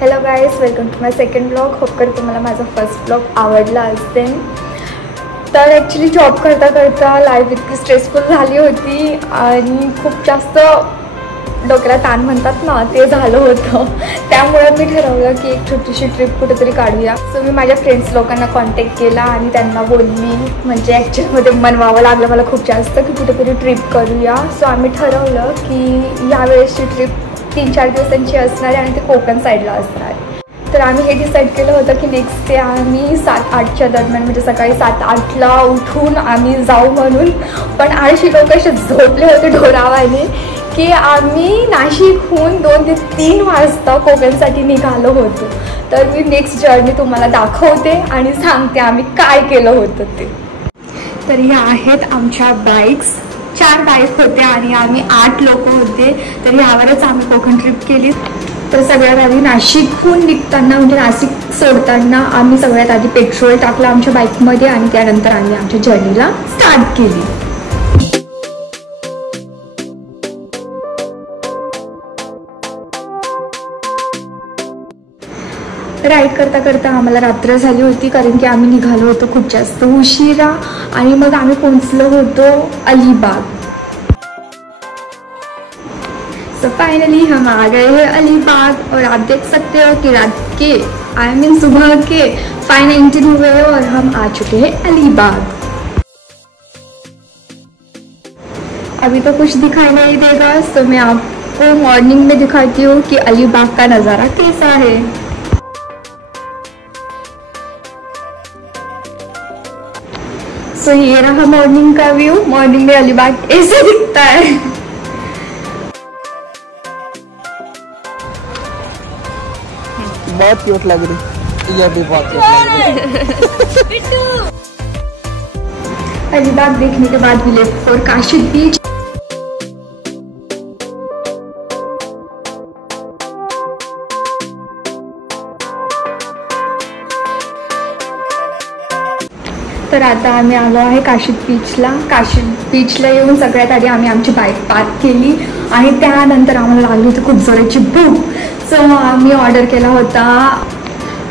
Hello guys, welcome to my second blog. Hope करते तुम्हाला माझा फर्स्ट ब्लॉग आवडला असेल. तर ॲक्च्युली जॉब करता करता लाईफ इतकी स्ट्रेसफुल झाली होती आणि खूप जास्त डोक्याला ताण म्हणतात ना, ते झालं होतं. त्यामुळे मी ठरवलं की एक छोटीशी ट्रिप कुठेतरी काढूया. सो मी माझ्या फ्रेंड्स लोकांना कॉन्टॅक्ट केला आणि त्यांना बोलली, म्हणजे ॲक्च्युअलमध्ये मनवावं लागलं मला खूप जास्त की कुठेतरी ट्रिप करूया. सो आम्ही ठरवलं की यावेळेसची ट्रिप 3-4 दिवसांची असणार आहे आणि ते कोकण साईडला असणार. तर आम्ही हे डिसाईड केलं होतं की नेक्स्ट डे आम्ही 7-8च्या दरम्यान, म्हणजे सकाळी 7-8ला उठून आम्ही जाऊ म्हणून. पण 800 लोक असे झोपले होते ढोरावाने की आम्ही नाशिकहून 2 ते 3 वाजता कोकणसाठी निघालो होतो. तर मी नेक्स्ट जर्नी तुम्हाला दाखवते आणि सांगते आम्ही काय केलं होतं ते. तर ह्या आहेत आमच्या बाईक्स. 4 बाईक होत्या आणि आम्ही 8 लोक होते. तर यावरच आम्ही कोकण ट्रिप केली. तर सगळ्यात आधी नाशिकहून निघताना, म्हणजे नाशिक सोडताना आम्ही सगळ्यात आधी पेट्रोल टाकलं आमच्या बाईकमध्ये आणि त्यानंतर आम्ही आमच्या जर्नीला स्टार्ट केली. राईड करता करता आम्हाला रात्र झाली होती, कारण की आम्ही निघालो होतो खूप जास्त उशिरा. आणि मग आम्ही पोहोचलो होतो अलिबाग. तो फाइनली हम आ गए हैं अलीबाग और आप देख सकते हो कि रात के सुबह के 5:19 हुए और हम आ चुके हैं अलीबाग. अभी तो कुछ दिखाई नहीं देगा, तो मैं आपको मॉर्निंग में दिखाती हूँ कि अलीबाग का नज़ारा कैसा है. सो ये रहा मॉर्निंग का व्यू. मॉर्निंग में अलीबाग ऐसे दिखता है. बहुत क्यूट लग रही, ये भी बहुत क्यूट लग रही. अलीबाग देखने के बाद we left for Kashid beach. तर आता आम्ही आलो आहे काशिद बीचला. काशिद बीचला येऊन सगळ्यात आधी आम्ही आमची बाईक पार्क केली आणि त्यानंतर आम्हाला लागली होती खूप जोराची भूक. सो आम्ही ऑर्डर केला होता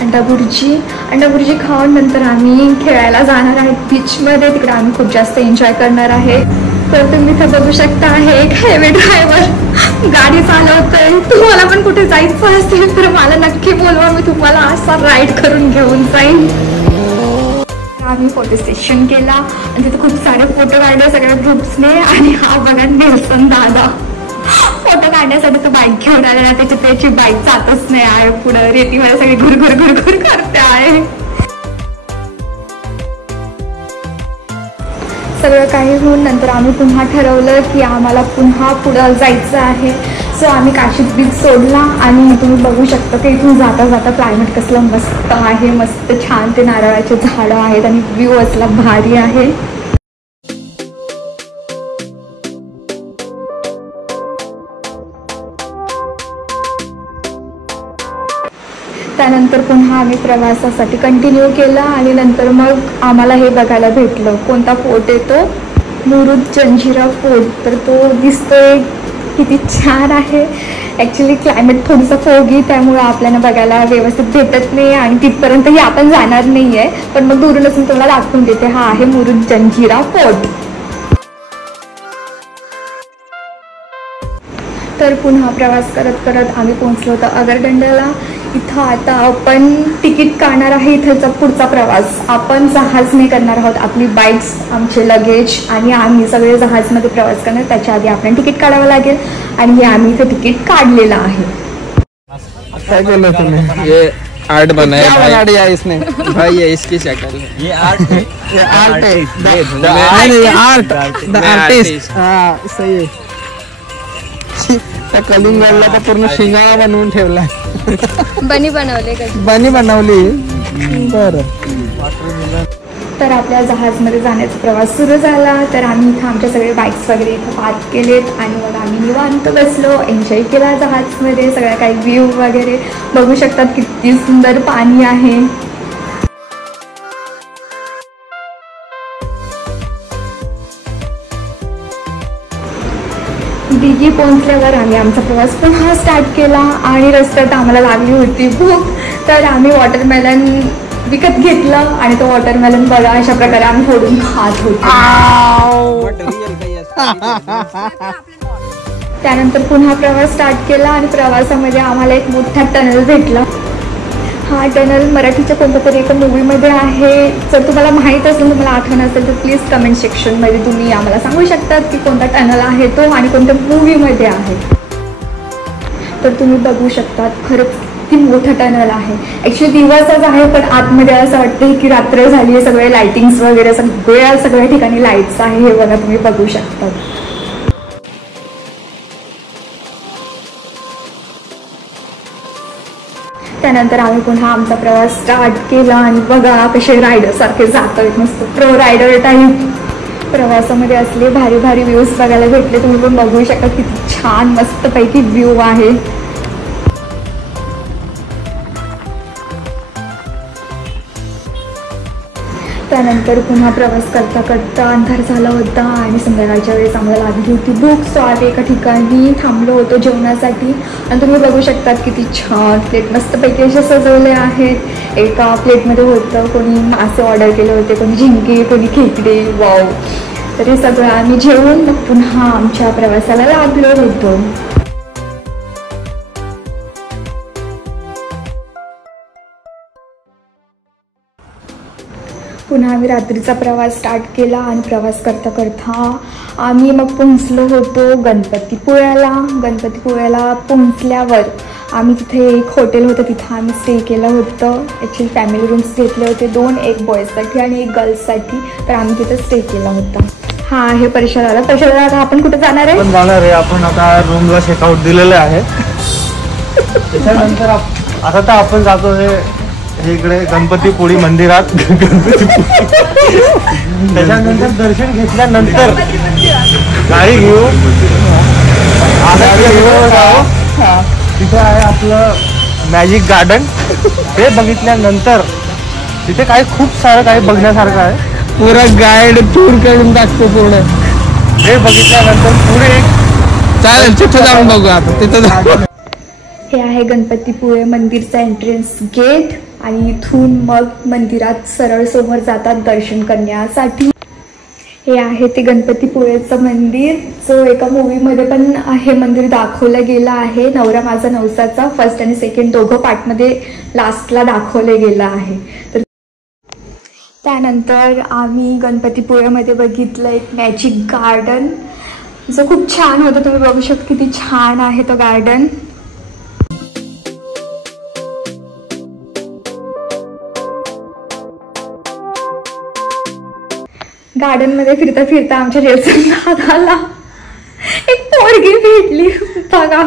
अंडा भुर्जी. अंडा भुर्जी खाऊन नंतर आम्ही खेळायला जाणार आहे बीचमध्ये. तिकडे आम्ही खूप जास्त एन्जॉय करणार आहे. तर तुम्ही इथं बघू शकता आहे एक हायवे ड्रायव्हर गाडी चालवतोय. तुम्हाला पण कुठे जायचं असेल तर मला नक्की बोलवा, मी तुम्हाला असा राईड करून घेऊन जाईन. आम्ही फोटो सेशन केला आणि तिथे खूप सारे फोटो काढले सगळ्या ग्रुप्सने. आणि हा बघा नेल्सन दादा फोटो काढण्यासाठी तो बाईक घेऊन आला. त्याची बाईक जातच नाही आहे पुढं. रेतीमध्ये सगळी घुरघुर करते आहे. सगळं काही होऊन नंतर आम्ही पुन्हा ठरवलं की आम्हाला पुन्हा पुढं जायचं आहे. सो आम्ही काशिद बीच सोडला आणि तुम्ही बघू शकता की इथून जाता जाता क्लायमेट कसलं मस्त आहे. मस्त छान ते नारळाचे झाडं आहेत आणि व्ह्यू असला भारी आहे. त्यानंतर पुन्हा आम्ही प्रवासासाठी कंटिन्यू केला आणि नंतर मग आम्हाला हे बघायला भेटलं. कोणता फोर्ट येतो, मुरुड जंजिरा फोर्ट. तर तो दिसतोय किती छान आहे. ॲक्च्युली क्लायमेट थोडंसं फोगी, त्यामुळं आपल्याला बघायला व्यवस्थित भेटत नाही आणि तिथपर्यंतही आपण जाणार नाही आहे. पण मग दुरूनच मी तुम्हाला दाखवून देते. हा आहे मुरुड जंजिरा फोर्ट. तर पुन्हा प्रवास करत करत आम्ही पोहोचलो होतो अगरगंडाला. इथं आता आपण तिकीट काढणार आहे. इथलचा पुढचा प्रवास आपण जहाजने करणार आहोत. आपली बाईक्स, आमचे लगेज आणि आम्ही सगळे जहाजमध्ये प्रवास करणार. त्याच्या आधी आपल्याला तिकीट काढावं लागेल आणि हे आम्ही इथं तिकीट काढलेलं आहे. काय केलं तुम्ही? ये आर्ट बनाया, क्या बना दिया इसने भाई? ये इसकी शक्ल है, ये आर्ट है, ये आर्ट है, द आर्टिस्ट. हाँ सही है. त्या कलिंगडला तर पूर्ण शिंगाळा बनवून ठेवलाय. बनी बनवले का? बनी बनवली. बरं. तर आपल्या जहाजमध्ये जाण्याचा प्रवास सुरू झाला. तर आम्ही इथं आमच्या सगळे बाईक्स वगैरे इथं पार्क केलेत आणि मग आम्ही निवांत बसलो, एन्जॉय केला जहाजमध्ये. सगळ्या काही व्ह्यू वगैरे बघू शकतात, किती सुंदर पाणी आहे. दिघी पोहोचल्यावर आम्ही आमचा प्रवास पुन्हा स्टार्ट केला आणि रस्त्यात आम्हाला लागली होती भूक, तर आम्ही वॉटरमेलन विकत घेतलं आणि तो वॉटरमेलन बघा अशा प्रकारे आम्ही फोडून खात होतो. त्यानंतर पुन्हा प्रवास स्टार्ट केला आणि प्रवासामध्ये आम्हाला एक मोठा टनल भेटला. हा टनल मराठीच्या कोणत्या तरी एका मूवीमध्ये आहे. जर तुम्हाला माहीत असेल, तुम्हाला आठवण असेल तर प्लीज कमेंट सेक्शनमध्ये तुम्ही आम्हाला सांगू शकतात की कोणता टनल आहे तो आणि कोणत्या मूवीमध्ये आहे. तर तुम्ही बघू शकतात खरंच किती मोठं टनल आहे. ॲक्च्युली दिवसच आहे पण आतमध्ये असं वाटतं की रात्र झाली आहे. सगळे लाइटिंग्स वगैरे सगळ्या ठिकाणी लाईट्स आहे. हे बघा तुम्ही बघू शकता. त्यानंतर आम्ही पुन्हा आमचा प्रवास स्टार्ट केला आणि बघा कसे रायडर सारखे जात आहेत, मस्त प्रो रायडर टाईप प्रवासामध्ये असले भारी भारी व्ह्यूज बघायला भेटले. तुम्ही पण बघू शकता किती छान मस्तपैकी व्ह्यू आहे. त्यानंतर पुन्हा प्रवास करता करता अंधार झाला होता आणि संध्याकाळच्या वेळेस आम्हाला लागली होती भूक. सो आम्ही एका ठिकाणी थांबलो होतो जेवणासाठी आणि तुम्ही बघू शकतात किती छान प्लेट मस्तपैकी असे सजवले आहेत. एका प्लेटमध्ये होतं कोणी मासे ऑर्डर केले होते, कोणी झिंके, कोणी खेकडे. वाव. तर हे सगळं आम्ही जेवून मग पुन्हा आमच्या प्रवासाला लागलो होतो. पुन्हा आम्ही रात्रीचा प्रवास स्टार्ट केला आणि प्रवास करता करता आम्ही मग पोहोचलो होतो गणपतीपुळ्याला. गणपतीपुळ्याला पोहोचल्यावर आम्ही तिथे एक हॉटेल होतं, तिथं आम्ही स्टे केलं होतं. ॲक्च्युली फॅमिली रूम्स घेतले होते 2, एक बॉईजसाठी आणि एक गर्ल्ससाठी. तर आम्ही तिथे स्टे केला होता. हा आहे परिसराला. परिसराला आपण कुठे जाणार आहे? आपण आता रूमला चेकआउट दिलेलं आहे. त्याच्यानंतर आता तर आपण जातो हे इकडे गणपतीपुळी मंदिरात. त्याच्यानंतर दर्शन घेतल्यानंतर गाडी घेऊ तिथे आहे आपलं मॅजिक गार्डन. ते बघितल्यानंतर तिथे काही खूप सारं काही बघण्यासारखं आहे. पूरा गाइड टूर करून टाकतो पूर्ण. ते बघितल्यानंतर पुढे चालेल तिथं जाऊन बघू आपण. तिथं जाऊ. हे आहे गणपतीपुळे मंदिरचा एंट्रन्स गेट आणि इथून मग मंदिरात सरळ समोर जातात दर्शन करण्यासाठी. हे आहे ते गणपतीपुळेचं मंदिर, जो एका मूवीमध्ये पण हे मंदिर दाखवलं गेलं आहे. नवरा माझा नवसाचा फर्स्ट आणि सेकंड दोघं पार्टमध्ये लास्टला दाखवलं गेलं आहे. तर त्यानंतर आम्ही गणपतीपुळ्यामध्ये बघितलं एक मॅजिक गार्डन, जो खूप छान होतं. तुम्ही बघू शकता किती छान आहे तो गार्डन. गार्डन मध्ये फिरता फिरता आमच्या रेल्वेला एक पोरगी भेटली. बघा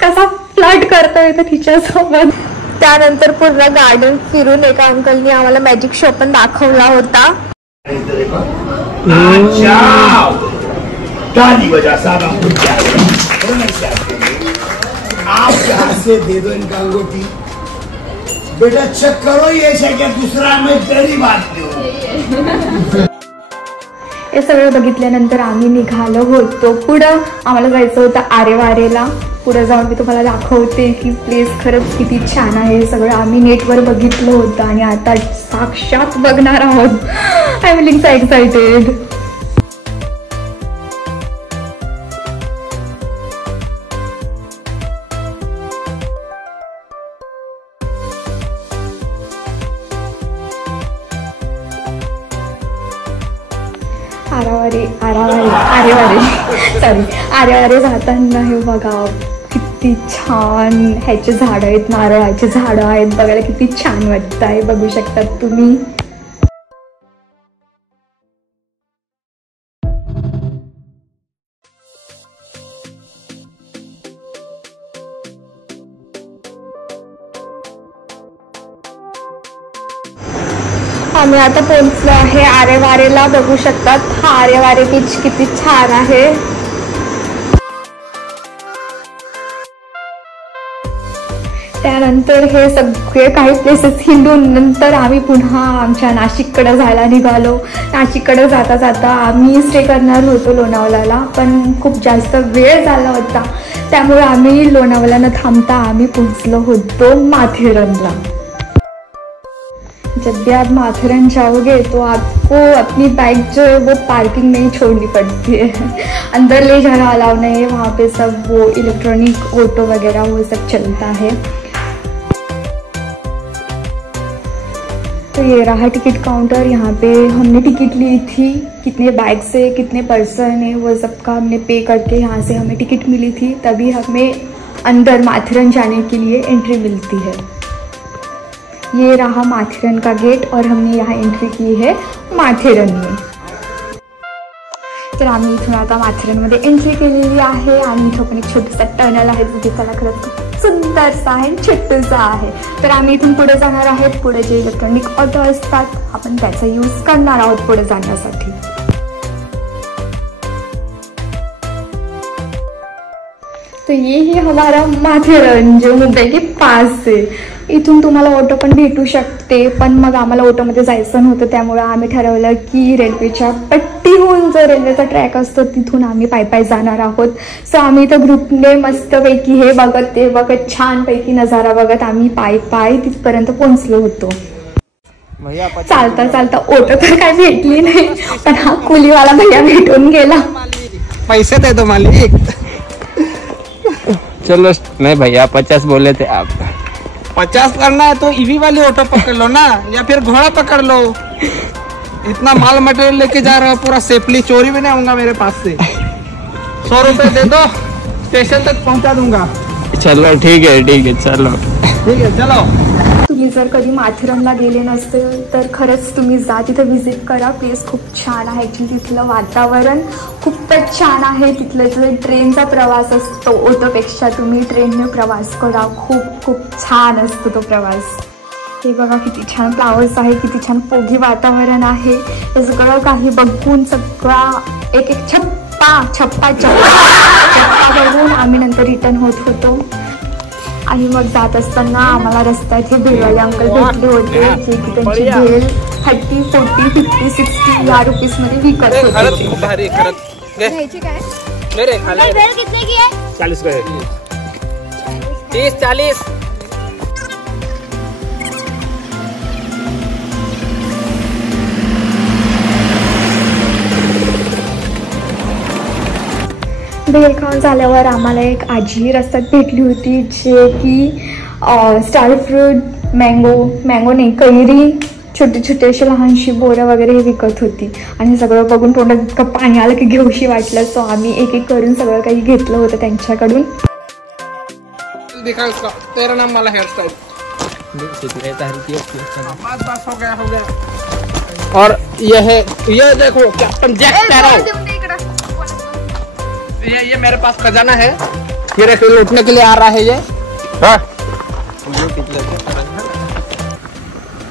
कसा फ्लर्ट करता येतं तिच्यासोबत. त्यानंतर पूर्ण गार्डन फिरून एका अंकलनी आम्हाला मॅजिक शो पण दाखवला होता. बेटा चेक करो ये क्या दूसरा मैं तेरी बात. हे सगळं बघितल्यानंतर आम्ही निघालो होतो पुढं. आम्हाला जायचं होतं आरेवारेला. पुढं जाऊन मी तुम्हाला दाखवते की प्लेस खरंच किती छान आहे. हे सगळं आम्ही नेटवर बघितलं होतं आणि आता साक्षात बघणार आहोत. I am feeling so excited. आरेवारे जाताना हे बघा किती छान ह्याचे झाडं आहेत, नारळाचे झाडं आहेत. बघायला किती छान वाटत आहे. बघू शकतात तुम्ही. आम्ही आता पोहोचलो आहे आरेवारेला. बघू शकतात हा आरेवारे बीच किती छान आहे. त्यानंतर हे सगळे काही प्लेसेस हिंडून नंतर आम्ही पुन्हा आमच्या नाशिककडे जायला निघालो. नाशिककडे जाता जाता आम्ही स्टे करणार होतो लोणावळ्याला, पण खूप जास्त वेळ झाला होता, त्यामुळे आम्ही लोणावळ्याला न थांबता आम्ही पोहोचलो होतो माथेरनला. जब भी आप माथेरन जाओगे तो आपको अपनी बाइक जो है वो पार्किंग में ही छोड़नी पड़ती है. अंदर ले जाना अलाउ नहीं है, वहाँ पे सब वो इलेक्ट्रॉनिक ऑटो वगैरह वो सब चलता है. तो ये रहा टिकट काउंटर. यहाँ पे हमने टिकट ली थी, कितने बाइक से कितने पर्सन है वो सबका हमने पे करके यहाँ से हमें टिकट मिली थी, तभी हमें अंदर माथेरन जाने के लिए एंट्री मिलती है. ये रहा माथेरन का गेट और हमने यहाँ एंट्री की है माथेरन में. तर आम्ही इथून आता माथेरनमध्ये एंट्री केलेली आहे आणि इथं पण एक छोटंसं टनल आहे जो दिसायला खरंच खूप सुंदरसा आहे, छोटंसं आहे. तर आम्ही इथून पुढे जाणार आहोत. पुढे जे इलेक्ट्रॉनिक ऑटो असतात आपण त्याचा यूज करणार आहोत पुढे जाण्यासाठी. तो ये ही हमारा माथेरन जो मुंबई के पास है. इथून तुम्हाला ऑटो पण भेटू शकते, पण मग आम्हाला ऑटोमध्ये जायचं नव्हतं, त्यामुळे आम्ही ठरवलं की रेल्वेच्या पट्टीहून जो रेल्वेचा ट्रॅक असतो तिथून आम्ही पायी जाणार आहोत. सो आम्ही इथं ग्रुपने मस्तपैकी हे बघत ते बघत छानपैकी नजारा बघत आम्ही पायी तिथपर्यंत पोहोचलो होतो. चालता चालता ऑटो तर काय भेटली नाही, पण हा कुलीवाला भैया भेटून गेला. पैसे दे दो मालिक. चलो नहीं भैया 50 बोले थे आप. 50 करना है तो ईवी वाली ऑटो पकड़ लो ना, या फिर घोड़ा पकड़ लो. इतना माल मटेरियल लेके जा रहा हूँ, पूरा सेफली चोरी भी नहीं होगा मेरे पास से. 100 रुपए दे दो, स्टेशन तक पहुंचा दूंगा. चलो ठीक है चलो ठीक है चलो. तुम्ही जर कधी माथेरनला गेले नसतील तर खरंच तुम्ही जा, तिथं व्हिजिट करा. प्लेस खूप छान आहे. ॲक्च्युली तिथलं वातावरण खूपच छान आहे. तिथलं जो ट्रेनचा प्रवास असतो ऑटोपेक्षा तुम्ही ट्रेनने प्रवास करा, खूप छान असतो तो प्रवास. हे बघा किती छान फ्लावर्स आहे, किती छान पोगी वातावरण आहे. हे सगळं काही बघून सगळा एक छप्पा बघून आम्ही नंतर रिटर्न होत होतो. आणि मग जात असताना आम्हाला रस्त्यात हे भेळवाले अंकल भेटले होते, जे की त्यांची भेळ 30, 40, 50, 60 या रुपीजमध्ये विकत होते. घ्यायची काय? 40 रुपये. 30, 40. भेळ खाऊन झाल्यावर आम्हाला एक आजी रस्त्यात भेटली होती, जे की स्टार फ्रूट, मँगो नाही, कैरी, छोटे असे लहानशी बोरं वगैरे हे विकत होती. आणि सगळं बघून तोंडात इतकं पाणी आलं की घेऊशी वाटलं. सो आम्ही एक करून सगळं काही घेतलं होतं त्यांच्याकडून. तेरा नाम वाला हेयर स्टाइल. हो गया. और ये देखो कैप्टन जैक स्पैरो. ये मेरे पास खजाना है, फिर ऐसे लूटने के लिए आ रहा है ये.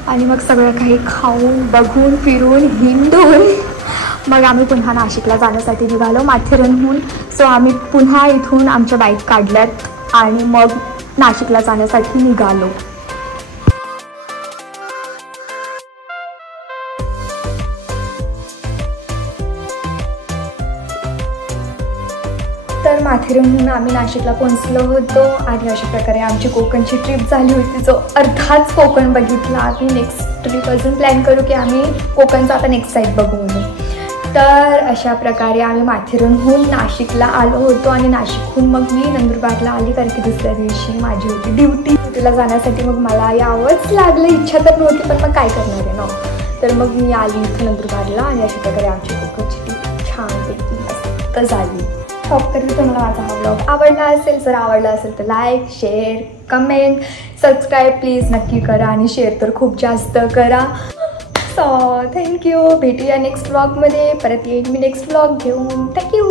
आणि मग सगळं काही खाऊन बघून फिरून हिंडून मग आम्ही पुन्हा नाशिकला जाण्यासाठी निघालो माथेरनहून. सो आम्ही पुन्हा इथून आमच्या बाईक काढल्यात आणि मग नाशिकला जाण्यासाठी निघालो. तर माथेरनहून आम्ही नाशिकला पोहोचलो होतो आणि अशा प्रकारे आमची कोकणची ट्रिप झाली होती, जो अर्धाच कोकण बघितला. आम्ही नेक्स्ट ट्रिप अजून प्लॅन करू की आम्ही कोकणचा आता नेक्स्ट साईड बघू म्हणून. तर अशा प्रकारे आम्ही माथेरनहून नाशिकला आलो होतो आणि नाशिकहून मग मी नंदुरबारला आली, कारण की दुसऱ्या दिवशी माझी होती ड्युटीला जाण्यासाठी. मग मला यावंच लागलं, इच्छा तर नव्हती पण मग काय करणार आहे ना. तर मग मी आली इथं नंदुरबारला आणि अशा प्रकारे आमची कोकणची ट्रिप छानपैकी मस्त झाली. होप करते तुम्हाला माझा हा व्लॉग आवडला असेल. जर आवडला असेल तर like, share, comment, subscribe please नक्की करा आणि शेअर तर खूप जास्त करा. So thank you. भेटूया नेक्स्ट व्लॉगमध्ये. परत येईन मी नेक्स्ट व्लॉग घेऊन. थँक्यू.